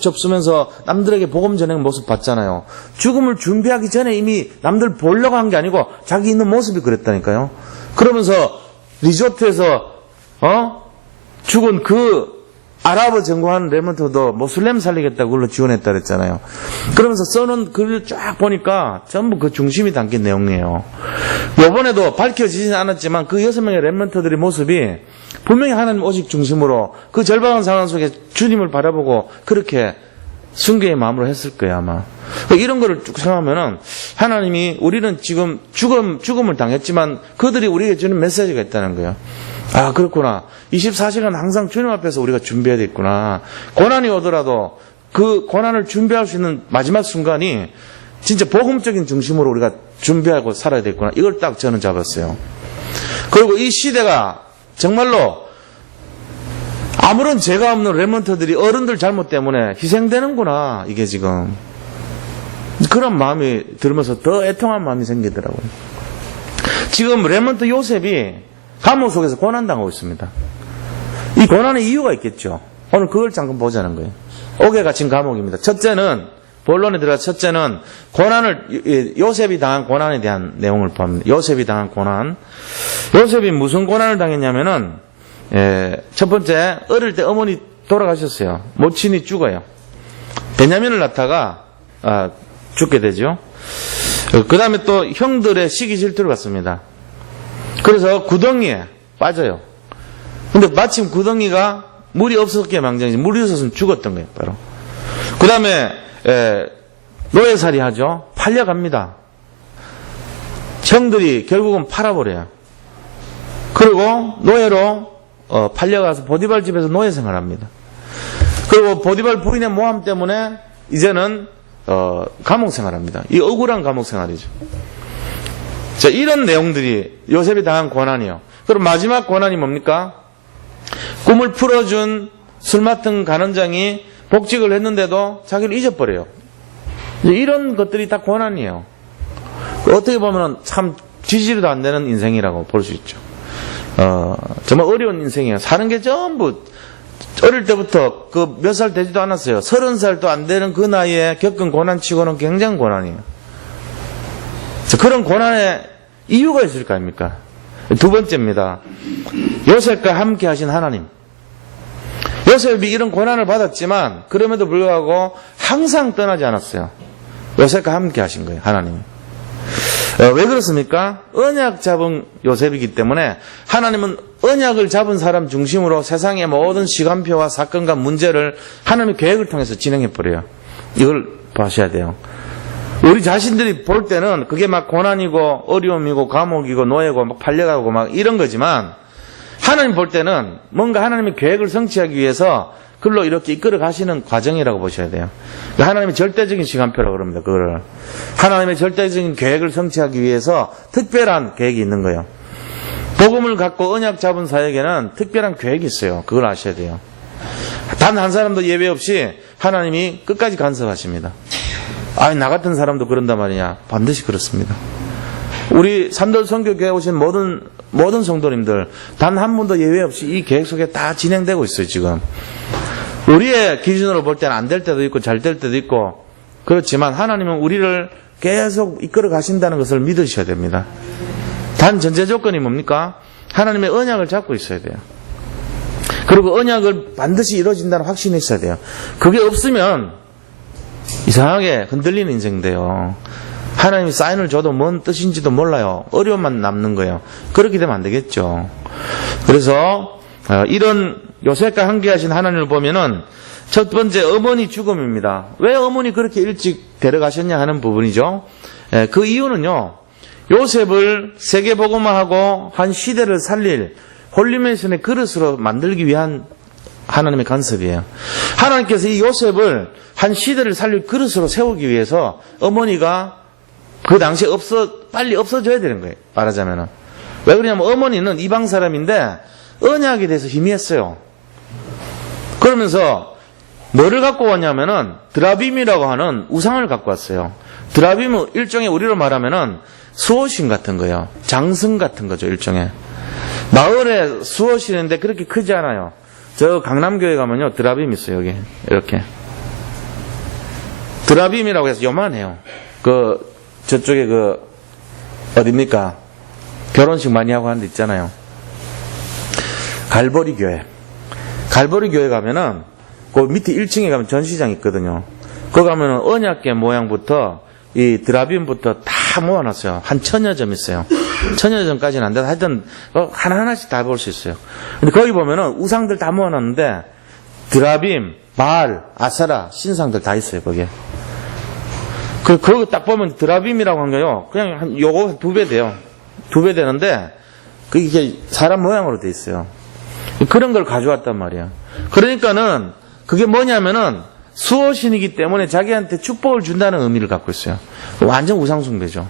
접수면서 남들에게 복음 전하는 모습 봤잖아요. 죽음을 준비하기 전에 이미 남들 보려고 한 게 아니고 자기 있는 모습이 그랬다니까요. 그러면서 리조트에서 죽은 그 아랍어 전공하는 레몬트도 모슬렘 살리겠다고 그걸로 지원했다 그랬잖아요. 그러면서 써놓은 글을 쫙 보니까 전부 그 중심이 담긴 내용이에요. 이번에도 밝혀지진 않았지만 그 6명의 레몬트들의 모습이 분명히 하나님 오직 중심으로 그 절박한 상황 속에 주님을 바라보고 그렇게 순교의 마음으로 했을 거예요, 아마. 이런 거를 쭉 생각하면은 하나님이 우리는 지금 죽음을 당했지만 그들이 우리에게 주는 메시지가 있다는 거예요. 아, 그렇구나. 24시간 항상 주님 앞에서 우리가 준비해야 되겠구나. 고난이 오더라도 그 고난을 준비할 수 있는 마지막 순간이 진짜 복음적인 중심으로 우리가 준비하고 살아야 되겠구나. 이걸 딱 저는 잡았어요. 그리고 이 시대가 정말로 아무런 죄가 없는 레몬트들이 어른들 잘못 때문에 희생되는구나. 이게 지금. 그런 마음이 들면서 더 애통한 마음이 생기더라고요. 지금 레몬트 요셉이 감옥 속에서 고난당하고 있습니다. 이 고난의 이유가 있겠죠. 오늘 그걸 잠깐 보자는 거예요. 옥에 갇힌 감옥입니다. 첫째는 본론에 들어가 첫째는 요셉이 당한 고난에 대한 내용을 봅니다. 요셉이 당한 고난. 요셉이 무슨 고난을 당했냐면은 첫 번째 어릴 때 어머니 돌아가셨어요. 모친이 죽어요. 베냐민을 낳다가 죽게 되죠. 그 다음에 또 형들의 시기 질투를 받습니다. 그래서 구덩이에 빠져요. 근데 마침 구덩이가 물이 없었기에 망정이지 물이 없었으면 죽었던 거예요. 바로. 그 다음에 노예살이 하죠. 팔려갑니다. 형들이 결국은 팔아버려요. 그리고 노예로 팔려가서 보디발 집에서 노예 생활합니다. 그리고 보디발 부인의 모함 때문에 이제는 감옥 생활합니다. 이 억울한 감옥 생활이죠. 자, 이런 내용들이 요셉이 당한 고난이요. 그럼 마지막 고난이 뭡니까? 꿈을 풀어준 술 맡은 간원장이 복직을 했는데도 자기를 잊어버려요. 이런 것들이 다 고난이에요. 어떻게 보면 참 지지도 안 되는 인생이라고 볼 수 있죠. 정말 어려운 인생이에요. 사는 게 전부 어릴 때부터 그 몇 살 되지도 않았어요. 30살도 안 되는 그 나이에 겪은 고난치고는 굉장히 고난이에요. 그런 고난의 이유가 있을 거 아닙니까? 두 번째입니다. 요셉과 함께 하신 하나님. 요셉이 이런 고난을 받았지만 그럼에도 불구하고 항상 떠나지 않았어요. 요셉과 함께 하신 거예요. 하나님. 왜 그렇습니까? 언약 잡은 요셉이기 때문에 하나님은 언약을 잡은 사람 중심으로 세상의 모든 시간표와 사건과 문제를 하나님의 계획을 통해서 진행해버려요. 이걸 보셔야 돼요. 우리 자신들이 볼 때는 그게 막 고난이고 어려움이고 감옥이고 노예고 막 팔려가고 막 이런 거지만 하나님 볼 때는 뭔가 하나님의 계획을 성취하기 위해서 글로 이렇게 이끌어 가시는 과정이라고 보셔야 돼요. 하나님의 절대적인 시간표라고 그럽니다. 그거를. 하나님의 절대적인 계획을 성취하기 위해서 특별한 계획이 있는 거예요. 복음을 갖고 언약 잡은 사역에는 특별한 계획이 있어요. 그걸 아셔야 돼요. 단 한 사람도 예외 없이 하나님이 끝까지 간섭하십니다. 나 같은 사람도 그런단 말이냐. 반드시 그렇습니다. 우리 산돌 선교교회 오신 모든 성도님들 단 한 분도 예외 없이 이 계획 속에 다 진행되고 있어요. 지금 우리의 기준으로 볼 때는 안 될 때도 있고 잘 될 때도 있고 그렇지만 하나님은 우리를 계속 이끌어 가신다는 것을 믿으셔야 됩니다. 단 전제 조건이 뭡니까? 하나님의 언약을 잡고 있어야 돼요. 그리고 언약을 반드시 이루어진다는 확신이 있어야 돼요. 그게 없으면 이상하게 흔들리는 인생인데요. 하나님이 사인을 줘도 뭔 뜻인지도 몰라요. 어려움만 남는 거예요. 그렇게 되면 안 되겠죠. 그래서 이런 요셉과 함께 하신 하나님을 보면은 첫 번째 어머니 죽음입니다. 왜 어머니 그렇게 일찍 데려가셨냐 하는 부분이죠. 그 이유는요. 요셉을 세계복음화하고 한 시대를 살릴 홀리메이슨의 그릇으로 만들기 위한 하나님의 간섭이에요. 하나님께서 이 요셉을 한 시대를 살릴 그릇으로 세우기 위해서 어머니가 그 당시에 빨리 없어져야 되는 거예요. 말하자면은. 왜 그러냐면 어머니는 이방 사람인데 언약에 대해서 희미했어요. 그러면서 뭐를 갖고 왔냐면은 드라빔이라고 하는 우상을 갖고 왔어요. 드라빔은 일종의 우리로 말하면은 수호신 같은 거예요. 장승 같은 거죠, 일종의. 마을에 수호신인데 그렇게 크지 않아요. 저 강남교회 가면요, 드라빔 있어요, 여기. 이렇게. 드라빔이라고 해서 요만해요. 저쪽에 어딥니까? 결혼식 많이 하고 하는 데 있잖아요. 갈보리 교회. 갈보리 교회 가면은, 그 밑에 1층에 가면 전시장 있거든요. 거기 가면은 언약궤 모양부터, 이 드라빔부터 다 모아놨어요. 한 1000여 점 있어요. 1000여 점까지는 안 돼도 하여튼, 하나하나씩 다 볼 수 있어요. 근데 거기 보면은 우상들 다 모아놨는데, 드라빔, 바알, 아사라, 신상들 다 있어요, 거기에. 그거 딱 보면 드라빔이라고 한 거요. 그냥 요거 2배 돼요. 2배 되는데, 그게 사람 모양으로 돼 있어요. 그런 걸 가져왔단 말이야. 그러니까는, 그게 뭐냐면은, 수호신이기 때문에 자기한테 축복을 준다는 의미를 갖고 있어요. 완전 우상숭배죠.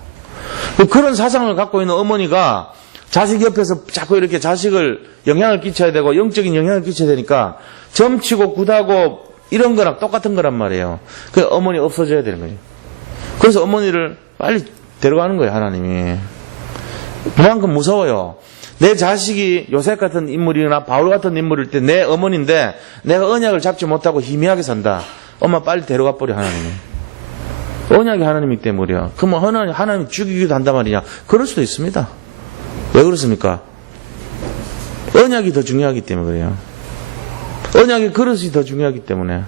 그런 사상을 갖고 있는 어머니가 자식 옆에서 자꾸 이렇게 자식을 영향을 끼쳐야 되고, 영적인 영향을 끼쳐야 되니까, 점치고 굿하고, 이런 거랑 똑같은 거란 말이에요. 그 어머니 없어져야 되는 거죠. 그래서 어머니를 빨리 데려가는 거예요, 하나님이. 그만큼 무서워요. 내 자식이 요셉 같은 인물이나 바울 같은 인물일 때 내 어머니인데 내가 언약을 잡지 못하고 희미하게 산다. 엄마 빨리 데려가 버려, 하나님이. 언약이 하나님이기 때문이야. 그럼 하나님이 죽이기도 한단 말이냐? 그럴 수도 있습니다. 왜 그렇습니까? 언약이 더 중요하기 때문에 그래요. 언약의 그릇이 더 중요하기 때문에.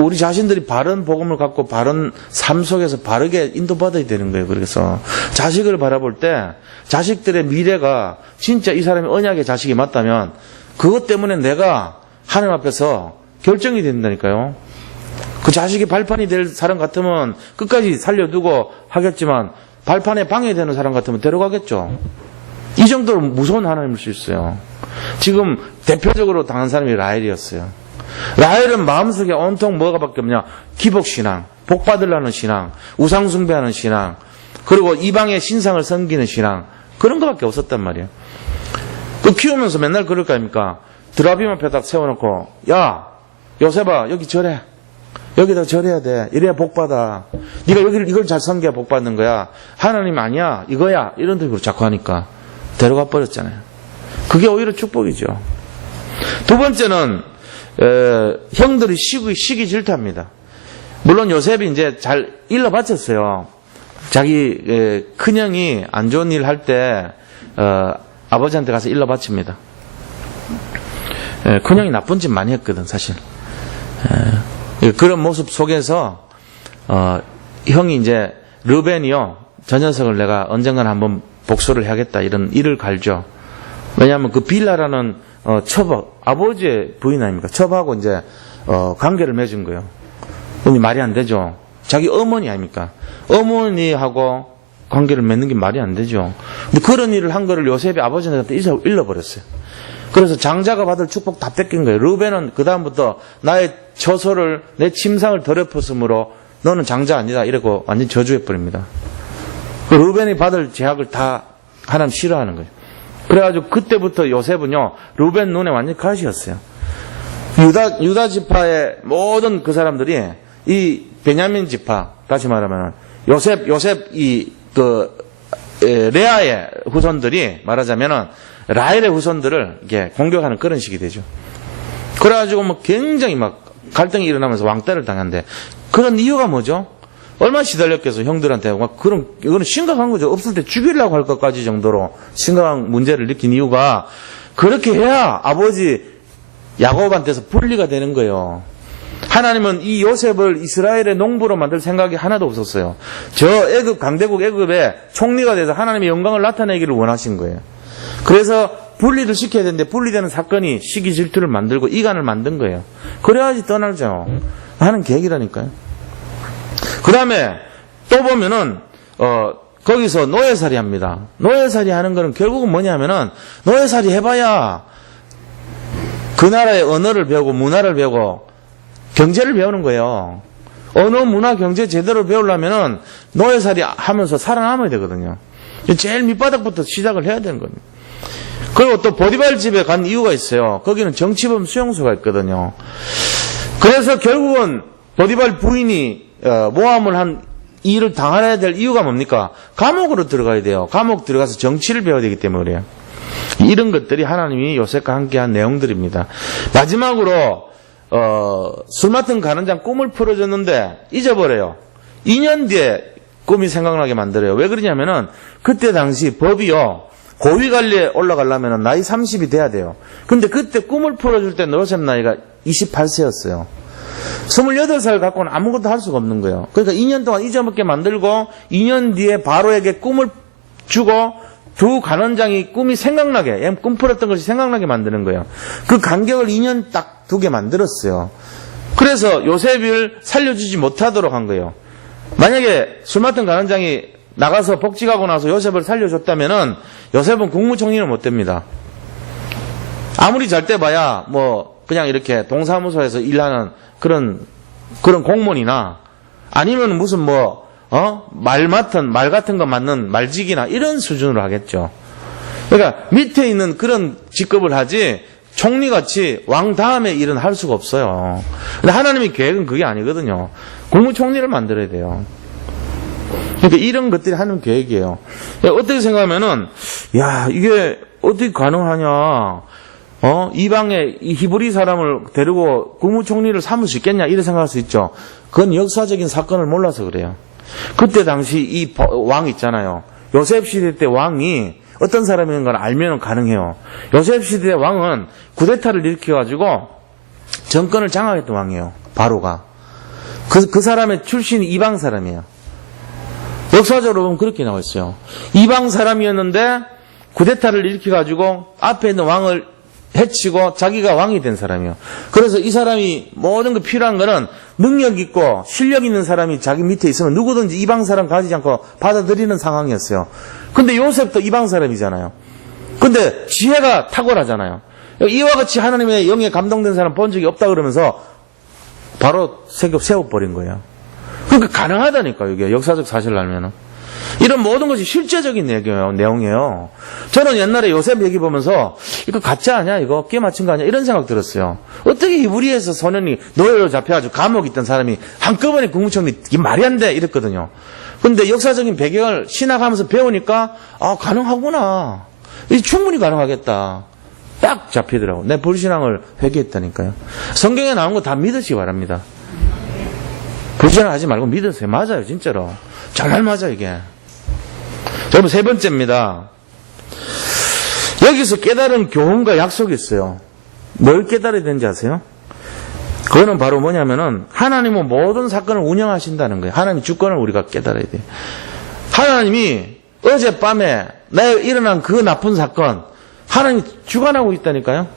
우리 자신들이 바른 복음을 갖고 바른 삶 속에서 바르게 인도받아야 되는 거예요. 그래서 자식을 바라볼 때 자식들의 미래가 진짜 이 사람이 언약의 자식이 맞다면 그것 때문에 내가 하나님 앞에서 결정이 된다니까요. 그 자식이 발판이 될 사람 같으면 끝까지 살려두고 하겠지만 발판에 방해되는 사람 같으면 데려가겠죠. 이 정도로 무서운 하나님일 수 있어요. 지금 대표적으로 당한 사람이 라헬이었어요. 라헬은 마음속에 온통 뭐가 밖에 없냐? 기복신앙, 복받으려는 신앙, 우상숭배하는 신앙, 그리고 이방의 신상을 섬기는 신앙, 그런 거밖에 없었단 말이에요. 그 키우면서 맨날 그럴 거 아닙니까? 드라빔 앞에 딱 세워놓고, 야, 요셉아, 여기 절해. 여기다 절해야 돼. 이래야 복받아. 네가 이걸 잘 섬겨야 복받는 거야. 하나님 아니야. 이거야. 이런 식으로 자꾸 하니까 데려가 버렸잖아요. 그게 오히려 축복이죠. 두 번째는 형들이 시기 질투합니다. 물론 요셉이 이제 잘 일러 바쳤어요. 자기 큰형이 안 좋은 일 할 때 아버지한테 가서 일러 바칩니다. 큰형이 나쁜 짓 많이 했거든, 사실. 그런 모습 속에서 형이 이제 르벤이요, 저 녀석을 내가 언젠가는 한번 복수를 해야겠다, 이런 일을 갈죠. 왜냐하면 그 빌라라는 첩, 아버지의 부인 아닙니까? 첩하고 이제 관계를 맺은 거예요. 근데 말이 안 되죠. 자기 어머니 아닙니까? 어머니하고 관계를 맺는 게 말이 안 되죠. 근데 그런 일을 한 거를 요셉이 아버지한테 잃어버렸어요. 그래서 장자가 받을 축복 다 뺏긴 거예요. 르벤은 그 다음부터 나의 처소를, 내 침상을 더럽혔으므로 너는 장자 아니다, 이러고 완전 저주해버립니다. 그 르벤이 받을 제약을 다 하나님 싫어하는 거예요. 그래가지고 그때부터 요셉은요, 르벤 눈에 완전 가시였어요. 유다 지파의 모든 그 사람들이 이 베냐민 지파, 다시 말하면 요셉 레아의 후손들이 말하자면은 라헬의 후손들을 이렇게 공격하는 그런 식이 되죠. 그래가지고 뭐 굉장히 막 갈등이 일어나면서 왕따를 당한대. 그런 이유가 뭐죠? 얼마나 시달렸겠어, 형들한테. 막 이거는 심각한 거죠. 없을 때 죽이려고 할 것까지 정도로 심각한 문제를 느낀 이유가, 그렇게 해야 아버지 야곱한테서 분리가 되는 거예요. 하나님은 이 요셉을 이스라엘의 농부로 만들 생각이 하나도 없었어요. 저 강대국 애굽의 총리가 돼서 하나님의 영광을 나타내기를 원하신 거예요. 그래서 분리를 시켜야 되는데 분리되는 사건이 시기 질투를 만들고 이간을 만든 거예요. 그래야지 떠날죠. 하는 계획이라니까요. 그 다음에 또 보면은 거기서 노예살이 합니다. 노예살이 하는 거는 결국은 뭐냐면은, 노예살이 해봐야 그 나라의 언어를 배우고 문화를 배우고 경제를 배우는 거예요. 언어, 문화, 경제 제대로 배우려면은 노예살이 하면서 살아남아야 되거든요. 제일 밑바닥부터 시작을 해야 되는 겁니다. 그리고 또 보디발 집에 간 이유가 있어요. 거기는 정치범 수용소가 있거든요. 그래서 결국은 보디발 부인이 모함을 한 일을 당해야 될 이유가 뭡니까? 감옥으로 들어가야 돼요. 감옥 들어가서 정치를 배워야 되기 때문에 그래요. 이런 것들이 하나님이 요셉과 함께한 내용들입니다. 마지막으로 술 맡은 간원장 꿈을 풀어줬는데 잊어버려요. 2년 뒤에 꿈이 생각나게 만들어요. 왜 그러냐면은 그때 당시 법이요. 고위 관리에 올라가려면 나이 30이 돼야 돼요. 근데 그때 꿈을 풀어줄 때 노르셈 나이가 28세였어요. 28살 갖고는 아무것도 할 수가 없는 거예요. 그러니까 2년 동안 잊어먹게 만들고 2년 뒤에 바로에게 꿈을 주고 두 간원장이 꿈이 생각나게, 꿈 풀었던 것이 생각나게 만드는 거예요. 그 간격을 2년 딱 두게 만들었어요. 그래서 요셉을 살려주지 못하도록 한 거예요. 만약에 술 맡은 간원장이 나가서 복직하고 나서 요셉을 살려줬다면은 요셉은 국무총리는 못 됩니다. 아무리 잘 때 봐야 뭐 그냥 이렇게 동사무소에서 일하는 그런 공무원이나 아니면 무슨 말 같은 거 맡는 말직이나 이런 수준으로 하겠죠. 그러니까 밑에 있는 그런 직급을 하지 총리같이 왕 다음에 일은 할 수가 없어요. 근데 하나님의 계획은 그게 아니거든요. 국무총리를 만들어야 돼요. 그러니까 이런 것들이 하는 계획이에요. 어떻게 생각하면은, 야, 이게 어떻게 가능하냐. 이방의 이 히브리 사람을 데리고 국무총리를 삼을 수 있겠냐. 이렇게 생각할 수 있죠. 그건 역사적인 사건을 몰라서 그래요. 그때 당시 이 왕 있잖아요. 요셉 시대 때 왕이 어떤 사람인 걸 알면 가능해요. 요셉 시대 왕은 쿠데타를 일으켜가지고 정권을 장악했던 왕이에요. 바로가. 그 사람의 출신이 이방 사람이에요. 역사적으로 보면 그렇게 나와 있어요. 이방 사람이었는데 쿠데타를 일으켜가지고 앞에 있는 왕을 해치고 자기가 왕이 된 사람이에요. 그래서 이 사람이 모든 거 필요한 거는 능력 있고 실력 있는 사람이 자기 밑에 있으면 누구든지 이방 사람 가지지 않고 받아들이는 상황이었어요. 근데 요셉도 이방 사람이잖아요. 근데 지혜가 탁월하잖아요. 이와 같이 하나님의 영에 감동된 사람 본 적이 없다 그러면서 바로 세워버린 거예요. 그러니까 가능하다니까요. 이게 역사적 사실을 알면은. 이런 모든 것이 실제적인 내용이에요. 저는 옛날에 요셉 얘기 보면서 이거 가짜 아니야? 이거 끼 맞춘 거 아니야? 이런 생각 들었어요. 어떻게 히브리에서 소년이 노예로 잡혀가지고 감옥에 있던 사람이 한꺼번에 국무총리 이게 말이 안 돼 이랬거든요. 근데 역사적인 배경을 신학하면서 배우니까 가능하구나. 충분히 가능하겠다. 딱 잡히더라고. 내 불신앙을 회개했다니까요. 성경에 나온 거 다 믿으시기 바랍니다. 불신앙하지 말고 믿으세요. 맞아요, 진짜로. 정말 맞아 이게. 여러분 세 번째입니다. 여기서 깨달은 교훈과 약속이 있어요. 뭘 깨달아야 되는지 아세요? 그거는 바로 뭐냐면은 하나님은 모든 사건을 운영하신다는 거예요. 하나님의 주권을 우리가 깨달아야 돼요. 하나님이 어젯밤에 나에 일어난 그 나쁜 사건 하나님이 주관하고 있다니까요.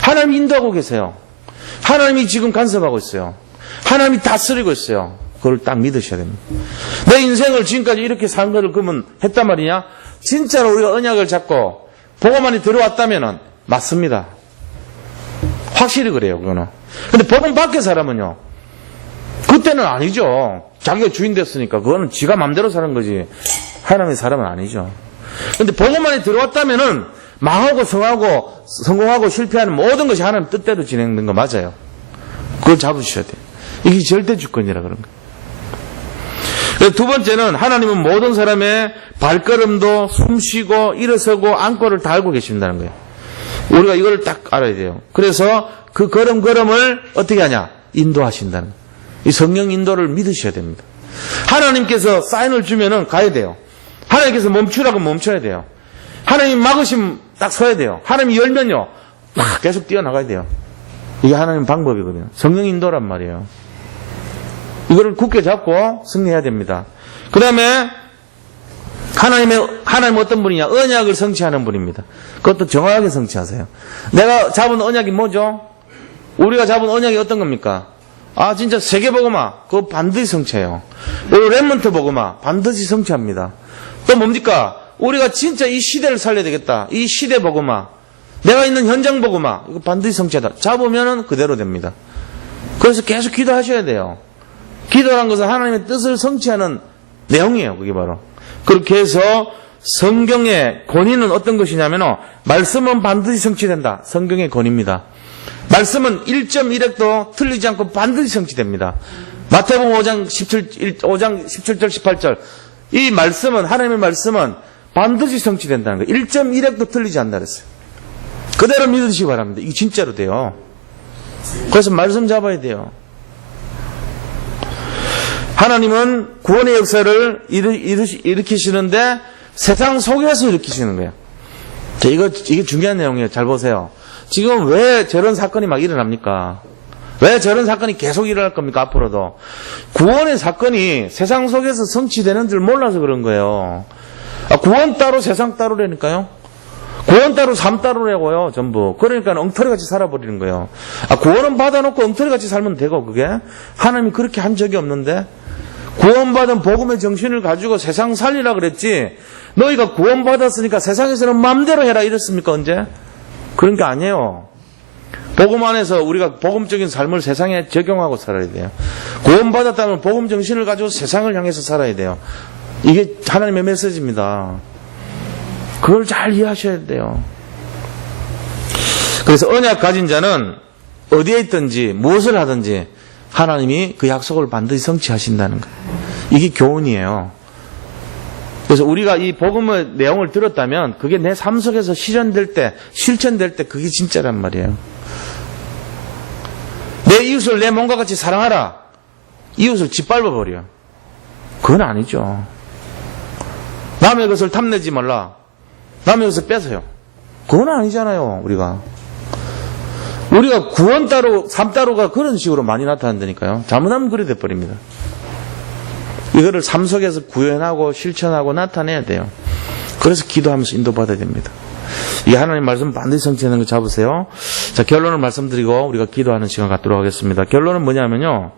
하나님이 인도하고 계세요. 하나님이 지금 간섭하고 있어요. 하나님이 다스리고 있어요. 그걸 딱 믿으셔야 됩니다. 내 인생을 지금까지 이렇게 산 거를 그러면 했단 말이냐? 진짜로 우리가 언약을 잡고 복음만이 들어왔다면은 맞습니다. 확실히 그래요, 그거는. 근데 복음 밖의 사람은요, 그때는 아니죠. 자기가 주인 됐으니까 그거는 지가 마음대로 사는 거지. 하나님의 사람은 아니죠. 근데 복음만이 들어왔다면은 망하고 성공하고 실패하는 모든 것이 하나님 뜻대로 진행된 거 맞아요. 그걸 잡으셔야 돼요. 이게 절대 주권이라 그런 거예요. 두 번째는 하나님은 모든 사람의 발걸음도 숨쉬고 일어서고 안고를 다 알고 계신다는 거예요. 우리가 이걸 딱 알아야 돼요. 그래서 그 걸음을 어떻게 하냐? 인도하신다는 거예요. 이 성령 인도를 믿으셔야 됩니다. 하나님께서 사인을 주면은 가야 돼요. 하나님께서 멈추라고 멈춰야 돼요. 하나님 막으시면 딱 서야 돼요. 하나님이 열면요, 막 계속 뛰어나가야 돼요. 이게 하나님 방법이거든요. 성령 인도란 말이에요. 이거를 굳게 잡고 승리해야 됩니다. 그 다음에 하나님 어떤 분이냐? 언약을 성취하는 분입니다. 그것도 정확하게 성취하세요. 내가 잡은 언약이 뭐죠? 우리가 잡은 언약이 어떤 겁니까? 진짜 세계복음화 그거 반드시 성취해요. 우리 렘넌트 복음화 반드시 성취합니다. 또 뭡니까? 우리가 진짜 이 시대를 살려야 되겠다. 이 시대 복음화, 내가 있는 현장 복음화 이거 반드시 성취하다. 잡으면은 그대로 됩니다. 그래서 계속 기도하셔야 돼요. 기도란 것은 하나님의 뜻을 성취하는 내용이에요. 그게 바로. 그렇게 해서 성경의 권위는 어떤 것이냐면 말씀은 반드시 성취된다. 성경의 권위입니다. 말씀은 1.1핵도 틀리지 않고 반드시 성취됩니다. 마태복음 5장 17절 18절 이 말씀은 하나님의 말씀은 반드시 성취된다는 거예요. 1.1핵도 틀리지 않는다 그랬어요. 그대로 믿으시기 바랍니다. 이게 진짜로 돼요. 그래서 말씀 잡아야 돼요. 하나님은 구원의 역사를 일으키시는데 세상 속에서 일으키시는 거예요. 이게 중요한 내용이에요. 잘 보세요. 지금 왜 저런 사건이 막 일어납니까? 왜 저런 사건이 계속 일어날 겁니까? 앞으로도. 구원의 사건이 세상 속에서 성취되는 줄 몰라서 그런 거예요. 구원 따로 세상 따로라니까요. 구원 따로 삶 따로라고요. 전부. 그러니까 엉터리같이 살아버리는 거예요. 구원은 받아놓고 엉터리같이 살면 되고 그게 하나님이 그렇게 한 적이 없는데 구원받은 복음의 정신을 가지고 세상 살리라 그랬지 너희가 구원받았으니까 세상에서는 마음대로 해라 이랬습니까? 언제? 그런 게 아니에요. 복음 안에서 우리가 복음적인 삶을 세상에 적용하고 살아야 돼요. 구원받았다면 복음 정신을 가지고 세상을 향해서 살아야 돼요. 이게 하나님의 메시지입니다. 그걸 잘 이해하셔야 돼요. 그래서 언약 가진 자는 어디에 있든지 무엇을 하든지 하나님이 그 약속을 반드시 성취하신다는 거예요. 이게 교훈이에요. 그래서 우리가 이 복음의 내용을 들었다면 그게 내 삶 속에서 실현될 때, 실천될 때 그게 진짜란 말이에요. 내 이웃을 내 몸과 같이 사랑하라. 이웃을 짓밟아버려. 그건 아니죠. 남의 것을 탐내지 말라. 남의 것을 뺏어요. 그건 아니잖아요. 우리가 구원 따로 삶 따로가 그런 식으로 많이 나타난다니까요. 잘못하면 그래 돼버립니다. 이거를 삶 속에서 구현하고 실천하고 나타내야 돼요. 그래서 기도하면서 인도받아야 됩니다. 이 하나님 말씀 반드시 성취하는 거 잡으세요. 자, 결론을 말씀드리고 우리가 기도하는 시간 갖도록 하겠습니다. 결론은 뭐냐면요.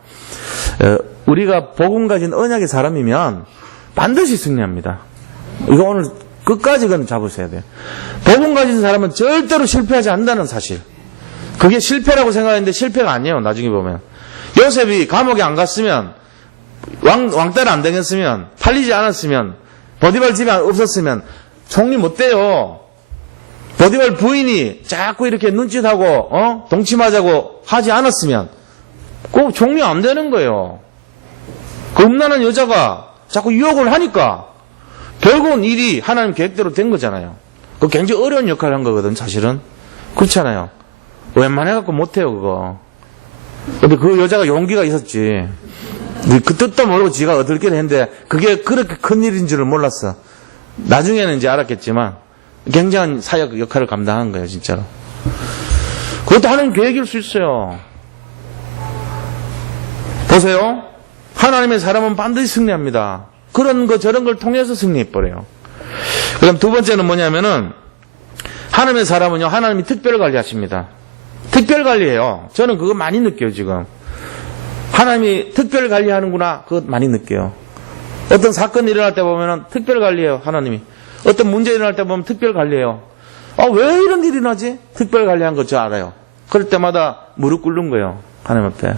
우리가 복음 가진 언약의 사람이면 반드시 승리합니다. 이거 오늘 끝까지 그건 잡으셔야 돼요. 복음 가진 사람은 절대로 실패하지 않는다는 사실. 그게 실패라고 생각했는데 실패가 아니에요. 나중에 보면. 요셉이 감옥에 안 갔으면 왕따를 안 당했으면 팔리지 않았으면 보디발 집에 없었으면 총리 못 돼요. 보디발 부인이 자꾸 이렇게 눈짓하고 동침하자고 하지 않았으면 꼭 총리 안 되는 거예요. 그 음란한 여자가 자꾸 유혹을 하니까 결국은 일이 하나님 계획대로 된 거잖아요. 그 굉장히 어려운 역할을 한 거거든 사실은. 그렇잖아요. 웬만해갖고 못해요 그거. 근데 그 여자가 용기가 있었지. 그 뜻도 모르고 지가 어떨기를 했는데 그게 그렇게 큰 일인 줄을 몰랐어. 나중에는 이제 알았겠지만 굉장한 사역 역할을 감당한 거예요 진짜로. 그것도 하나님 계획일 수 있어요. 보세요. 하나님의 사람은 반드시 승리합니다. 그런 거 저런 걸 통해서 승리해버려요. 그럼 두 번째는 뭐냐면은 하나님의 사람은요 하나님이 특별 관리하십니다. 특별 관리해요. 저는 그거 많이 느껴요 지금. 하나님이 특별 관리하는구나 그거 많이 느껴요. 어떤 사건이 일어날 때 보면은 특별 관리해요 하나님이. 어떤 문제 일어날 때 보면 특별 관리해요. 왜 이런 일이 나지? 특별 관리한 거 저 알아요. 그럴 때마다 무릎 꿇는 거예요 하나님 앞에.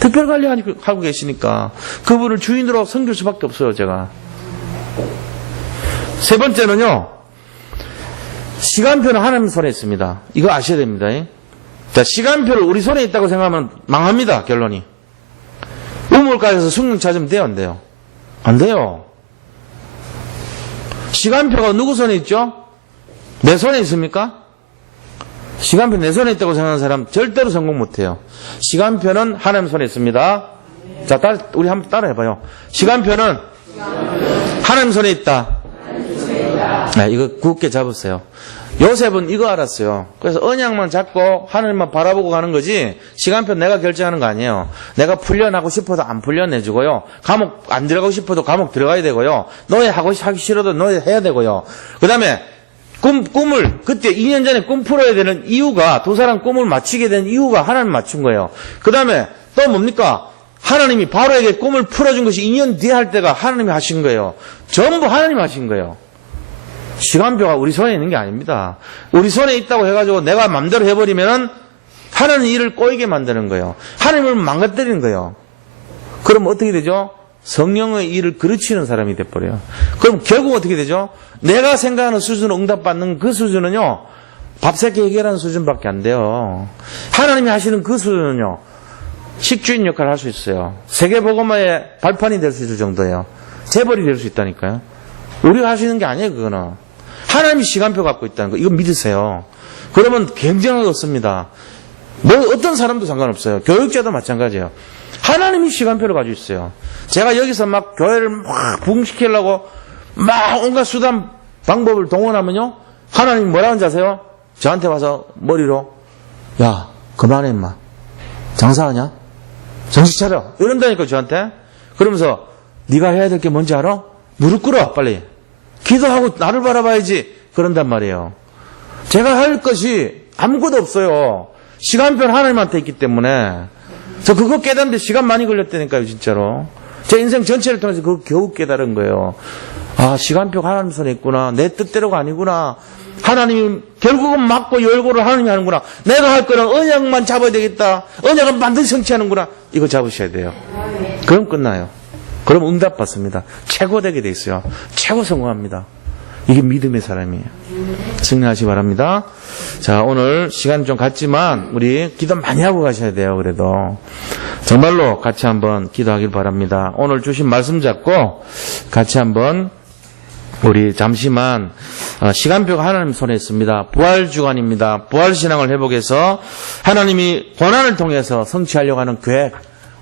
특별 관리하고 계시니까 그분을 주인으로 섬길 수밖에 없어요 제가. 세 번째는요 시간표는 하나님 손에 있습니다. 이거 아셔야 됩니다. 자, 시간표를 우리 손에 있다고 생각하면 망합니다 결론이. 우물가에서 숭늉 찾으면 돼요 안 돼요? 안 돼요. 시간표가 누구 손에 있죠? 내 손에 있습니까? 시간표 내 손에 있다고 생각하는 사람 절대로 성공 못해요. 시간표는 하나님 손에 있습니다. 자, 우리 한번 따라해봐요. 시간표는 하나님 손에 있다. 네, 이거 굳게 잡으세요. 요셉은 이거 알았어요. 그래서 언약만 잡고 하나님만 바라보고 가는 거지 시간표 내가 결정하는 거 아니에요. 내가 풀려나고 싶어도 안 풀려내주고요. 감옥 안 들어가고 싶어도 감옥 들어가야 되고요. 노예 하기 싫어도 노예 해야 되고요. 그 다음에 꿈을 그때 2년 전에 꿈 풀어야 되는 이유가 두 사람 꿈을 맞추게 된 이유가 하나님 맞춘 거예요. 그 다음에 또 뭡니까? 하나님이 바로에게 꿈을 풀어준 것이 2년 뒤에 할 때가 하나님이 하신 거예요. 전부 하나님이 하신 거예요. 시간표가 우리 손에 있는 게 아닙니다. 우리 손에 있다고 해가지고 내가 마음대로 해버리면은 하나님 일을 꼬이게 만드는 거예요. 하나님을 망가뜨리는 거예요. 그럼 어떻게 되죠? 성령의 일을 그르치는 사람이 돼버려요. 그럼 결국 어떻게 되죠? 내가 생각하는 수준으로 응답받는 그 수준은요 밥 새끼 해결하는 수준밖에 안 돼요. 하나님이 하시는 그 수준은요 식주인 역할을 할 수 있어요. 세계복음화의 발판이 될 수 있을 정도예요. 재벌이 될 수 있다니까요. 우리가 할 수 있는 게 아니에요 그거는. 하나님이 시간표 갖고 있다는 거 이거 믿으세요. 그러면 굉장하게 없습니다. 뭐 어떤 사람도 상관없어요. 교육자도 마찬가지예요. 하나님이 시간표를 가지고 있어요. 제가 여기서 막 교회를 막 부흥시키려고 막 온갖 수단 방법을 동원하면요, 하나님이 뭐라고 하는지 아세요? 저한테 와서 머리로 야 그만해 임마, 장사하냐? 정신 차려, 이런다니까 저한테. 그러면서 네가 해야 될 게 뭔지 알아? 무릎 꿇어 빨리, 기도하고 나를 바라봐야지, 그런단 말이에요. 제가 할 것이 아무것도 없어요. 시간표는 하나님한테 있기 때문에. 저 그거 깨닫는데 시간 많이 걸렸다니까요, 진짜로. 제 인생 전체를 통해서 그거 겨우 깨달은 거예요. 아, 시간표가 하나님 손에 있구나. 내 뜻대로가 아니구나. 하나님이 결국은 막고 열고를 하나님이 하는구나. 내가 할 거는 언약만 잡아야 되겠다. 언약은 반드시 성취하는구나. 이거 잡으셔야 돼요. 그럼 끝나요. 그럼 응답 받습니다. 최고 되게 돼 있어요. 최고 성공합니다. 이게 믿음의 사람이에요. 승리하시기 바랍니다. 자, 오늘 시간 좀 갔지만 우리 기도 많이 하고 가셔야 돼요. 그래도 정말로 같이 한번 기도하길 바랍니다. 오늘 주신 말씀 잡고 같이 한번 우리 잠시만, 시간표가 하나님 손에 있습니다. 부활주간입니다. 부활신앙을 회복해서 하나님이 고난을 통해서 성취하려고 하는 계획,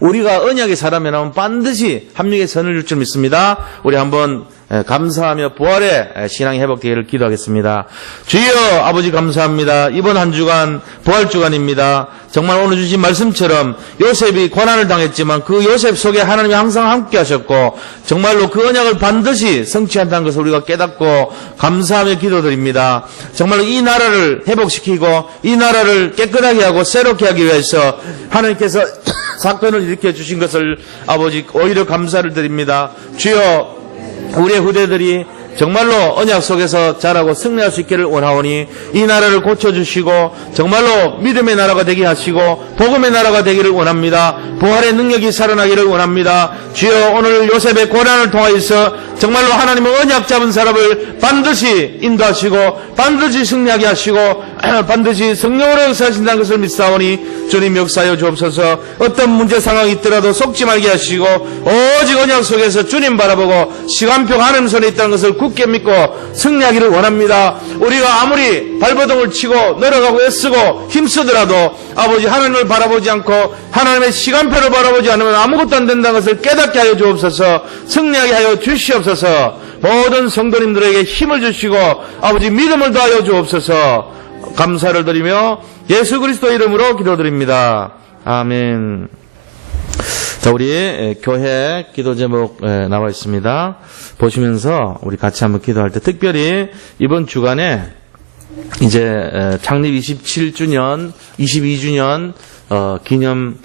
우리가 언약의 사람에 나오면 반드시 합력의 선을 줄 줄 믿습니다. 우리 한번 감사하며 부활의 신앙이 회복되기를 기도하겠습니다. 주여 아버지 감사합니다. 이번 한 주간 부활주간입니다. 정말 오늘 주신 말씀처럼 요셉이 고난을 당했지만 그 요셉 속에 하나님이 항상 함께 하셨고 정말로 그 언약을 반드시 성취한다는 것을 우리가 깨닫고 감사하며 기도드립니다. 정말로 이 나라를 회복시키고 이 나라를 깨끗하게 하고 새롭게 하기 위해서 하나님께서 사건을 일으켜 주신 것을 아버지 오히려 감사를 드립니다. 주여 우리의 후대들이 정말로 언약 속에서 자라고 승리할 수 있기를 원하오니 이 나라를 고쳐주시고 정말로 믿음의 나라가 되게 하시고 복음의 나라가 되기를 원합니다. 부활의 능력이 살아나기를 원합니다. 주여 오늘 요셉의 고난을 통하여서 정말로 하나님은 언약 잡은 사람을 반드시 인도하시고 반드시 승리하게 하시고 반드시 성령으로 역사하신다는 것을 믿사오니 주님 역사하여 주옵소서. 어떤 문제 상황이 있더라도 속지 말게 하시고 오직 언약 속에서 주님 바라보고 시간표가 하나님 손에 있다는 것을 굳게 믿고 승리하기를 원합니다. 우리가 아무리 발버둥을 치고 노력하고 애쓰고 힘쓰더라도 아버지 하나님을 바라보지 않고 하나님의 시간표를 바라보지 않으면 아무것도 안 된다는 것을 깨닫게 하여 주옵소서. 승리하게 하여 주시옵소서. 모든 성도님들에게 힘을 주시고 아버지 믿음을 더하여 주옵소서. 감사를 드리며 예수 그리스도 이름으로 기도드립니다. 아멘. 자, 우리 교회 기도 제목 나와 있습니다. 보시면서 우리 같이 한번 기도할 때 특별히 이번 주간에 이제 창립 27주년, 22주년 기념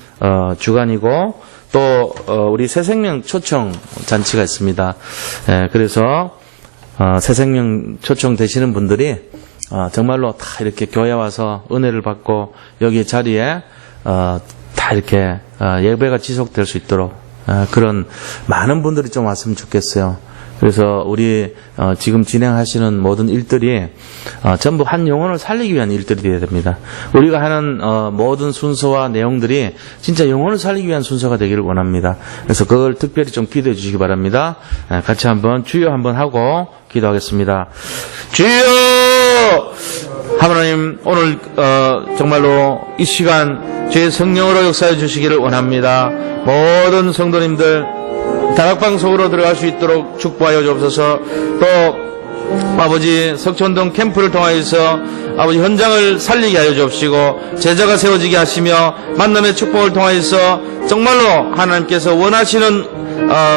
주간이고 또 우리 새생명 초청 잔치가 있습니다. 그래서 새생명 초청 되시는 분들이 정말로 다 이렇게 교회 와서 은혜를 받고 여기 자리에 다 이렇게 예배가 지속될 수 있도록 그런 많은 분들이 좀 왔으면 좋겠어요. 그래서 우리 지금 진행하시는 모든 일들이 전부 한 영혼을 살리기 위한 일들이 되어야 됩니다. 우리가 하는 모든 순서와 내용들이 진짜 영혼을 살리기 위한 순서가 되기를 원합니다. 그래서 그걸 특별히 좀 기도해 주시기 바랍니다. 같이 한번 주여 한번 하고 기도하겠습니다. 주여! 하나님 오늘 정말로 이 시간 주의 성령으로 역사해 주시기를 원합니다. 모든 성도님들 다락방송으로 들어갈 수 있도록 축복하여 주옵소서. 또 아버지 석촌동 캠프를 통하여서 아버지 현장을 살리게 하여 주옵시고 제자가 세워지게 하시며 만남의 축복을 통하여서 정말로 하나님께서 원하시는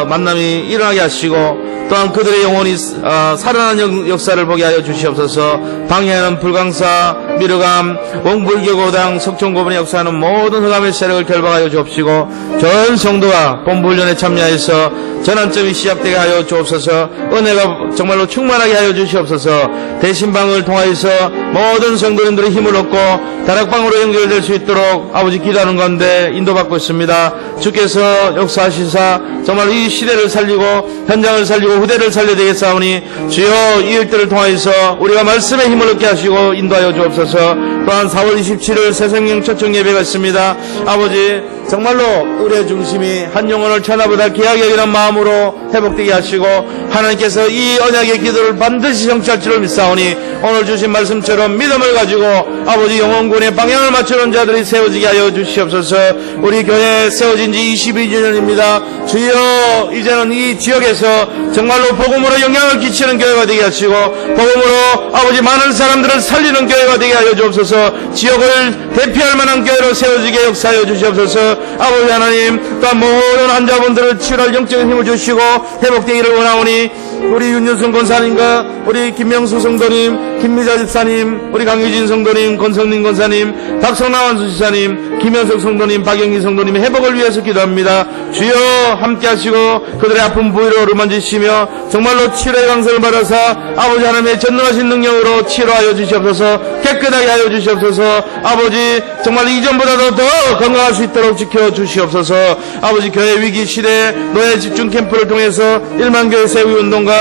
만남이 일어나게 하시고 또한 그들의 영혼이 살아나는 역사를 보게 하여 주시옵소서. 방해하는 불광사, 미르감, 원불교고당, 석촌고분에 역사하는 모든 흑암의 세력을 결박하여 주옵시고 전 성도가 본부훈련에 참여해서 전환점이 시작되게 하여 주옵소서. 은혜가 정말로 충만하게 하여 주시옵소서. 대신방을 통하여서 모든 성도님들의 힘을 얻고 다락방으로 연결될 수 있도록 아버지 기도하는 가운데 인도받고 있습니다. 주께서 역사하시사 정말 이 시대를 살리고 현장을 살리고 후대를 살려야 되겠사오니 주여 이 일들을 통하여서 우리가 말씀의 힘을 얻게 하시고 인도하여 주옵소서. 또한 4월 27일 새생명 초청 예배가 있습니다. 아버지 정말로 의뢰 중심이 한 영혼을 천하보다 귀하게 여기는 마음으로 마음으로 회복되게 하시고 하나님께서 이 언약의 기도를 반드시 성취할 줄을 믿사오니 오늘 주신 말씀처럼 믿음을 가지고 아버지 영혼군의 방향을 맞추는 자들이 세워지게 하여 주시옵소서. 우리 교회 세워진 지 22주년입니다. 주여 이제는 이 지역에서 정말로 복음으로 영향을 끼치는 교회가 되게 하시고 복음으로 아버지 많은 사람들을 살리는 교회가 되게 하여 주옵소서. 지역을 대표할 만한 교회로 세워지게 역사하여 주시옵소서. 아버지 하나님 또한 모든 환자분들을 치유할 영적인 힘을 주시고 회복되기를 원하오니 우리 윤여순 권사님과 우리 김명수 성도님, 김미자 집사님, 우리 강유진 성도님, 권성민 권사님, 박성남 원수지사님, 김현석 성도님, 박영기 성도님의 회복을 위해서 기도합니다. 주여 함께 하시고 그들의 아픈 부위를 어루만지시며 정말로 치료의 강성을 받아서 아버지 하나님의 전능하신 능력으로 치료하여 주시옵소서. 깨끗하게 하여 주시옵소서. 아버지 정말 이전보다도 더 건강할 수 있도록 지켜주시옵소서. 아버지 교회 위기 시대에 노예 집중 캠프를 통해서 1만 교회 세우기 운동과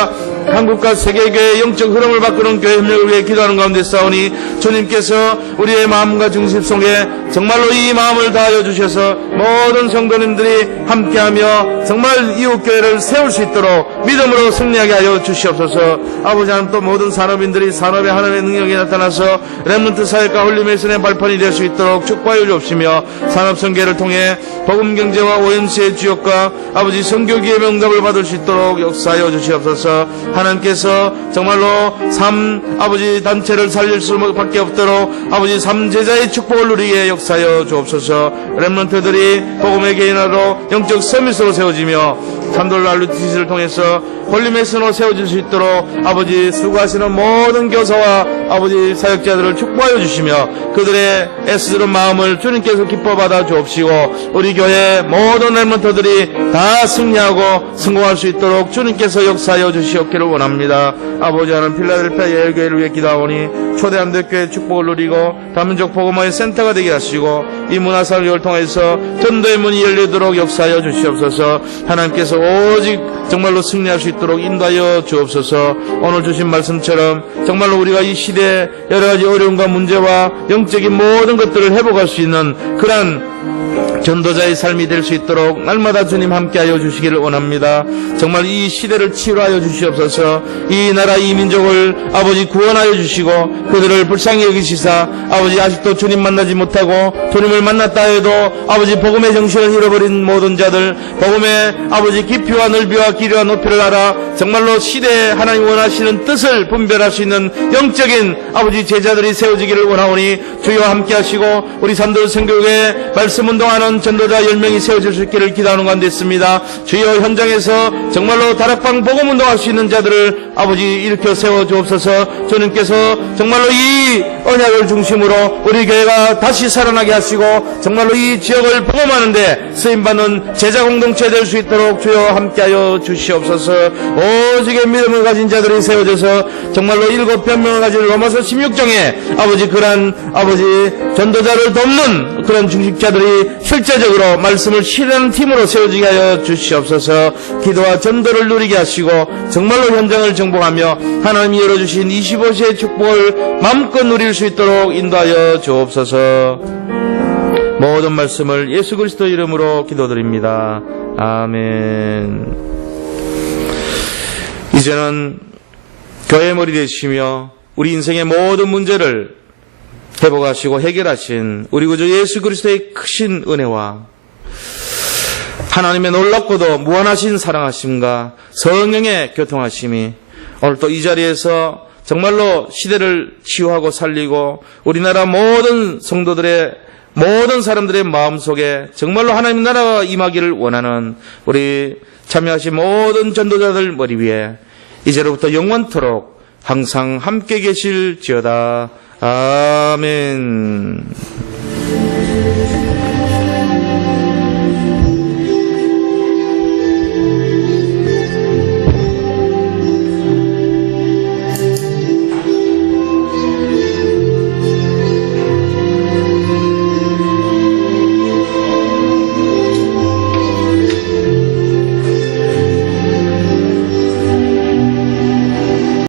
한국과 세계교회의 영적 흐름을 바꾸는 교회 협력을 위해 기도하는 가운데 싸우니 주님께서 우리의 마음과 중심 속에 정말로 이 마음을 다하여 주셔서 모든 성도님들이 함께하며 정말 이웃교회를 세울 수 있도록 믿음으로 승리하게 하여 주시옵소서. 아버지 하나님 또 모든 산업인들이 산업에 하나님의 능력이 나타나서 렘넌트 사역과 홀리메이슨의 발판이 될 수 있도록 축복하여 주옵시며 산업선계를 통해 복음경제와 OMC의 주역과 아버지 선교기의 명답을 받을 수 있도록 역사하여 주시옵소서. 하나님께서 정말로 아버지 단체를 살릴 수밖에 없도록 아버지 제자의 축복을 누리게 역사하여 주옵소서. 렘넌트들이 복음의 개인화로 영적 서밋으로 세워지며 산돌 알루티스를 통해서 홀리메이슨으로 세워질 수 있도록 아버지 수고하시는 모든 교사와 아버지 사역자들을 축복하여 주시며 그들의 애쓰는 마음을 주님께서 기뻐 받아 주옵시고 우리 교회 모든 렘넌트들이 다 승리하고 성공할 수 있도록 주님께서 역사하여 주시옵기를 원합니다. 아버지 하나님 필라델피아 예일교회를 위해 기도하오니 초대한대교회 축복을 누리고 다민족 복음화의 센터가 되게 하시고 이 문화사역을 통해서 전도의 문이 열리도록 역사하여 주시옵소서. 하나님께서 오직 정말로 승리할 수 있도록 인도하여 주옵소서. 오늘 주신 말씀처럼 정말로 우리가 이 시대에 여러가지 어려움과 문제와 영적인 모든 것들을 회복할 수 있는 그러한 전도자의 삶이 될 수 있도록 날마다 주님 함께하여 주시기를 원합니다. 정말 이 시대를 치유하여 주시옵소서. 이 나라 이 민족을 아버지 구원하여 주시고 그들을 불쌍히 여기시사 아버지 아직도 주님 만나지 못하고 주님을 만났다 해도 아버지 복음의 정신을 잃어버린 모든 자들 복음의 아버지 깊이와 넓이와 길이와 높이를 알아 정말로 시대에 하나님 원하시는 뜻을 분별할 수 있는 영적인 아버지 제자들이 세워지기를 원하오니 주여 함께하시고 우리 산돌 선교회 말씀 운동하는 전도자 10명이 세워질 수 있기를 기도하는 가운데 있습니다. 주여 현장에서 정말로 다락방 복음 운동할 수 있는 자들을 아버지 일으켜 세워 주옵소서. 주님께서 정말로 이 언약을 중심으로 우리 교회가 다시 살아나게 하시고 정말로 이 지역을 복음하는데 쓰임받는 제자 공동체 될 수 있도록 주여 함께하여 주시옵소서. 오직의 믿음을 가진 자들이 세워져서 정말로 7 변명을 가진 로마서 16장에 아버지 그러한 아버지 전도자를 돕는 그런 중직자들이 실제적으로 말씀을 실현하는 팀으로 세워지게 하여 주시옵소서. 기도와 전도를 누리게 하시고 정말로 현장을 정복하며 하나님이 열어주신 25세의 축복을 마음껏 누릴 수 있도록 인도하여 주옵소서. 모든 말씀을 예수 그리스도 이름으로 기도드립니다. 아멘. 이제는 교회 머리 되시며 우리 인생의 모든 문제를 회복하시고 해결하신 우리 구주 예수 그리스도의 크신 은혜와 하나님의 놀랍고도 무한하신 사랑하심과 성령의 교통하심이 오늘 또 이 자리에서 정말로 시대를 치유하고 살리고 우리나라 모든 성도들의 모든 사람들의 마음속에 정말로 하나님 나라가 임하기를 원하는 우리 참여하신 모든 전도자들 머리 위에 이제로부터 영원토록 항상 함께 계실지어다. 아멘.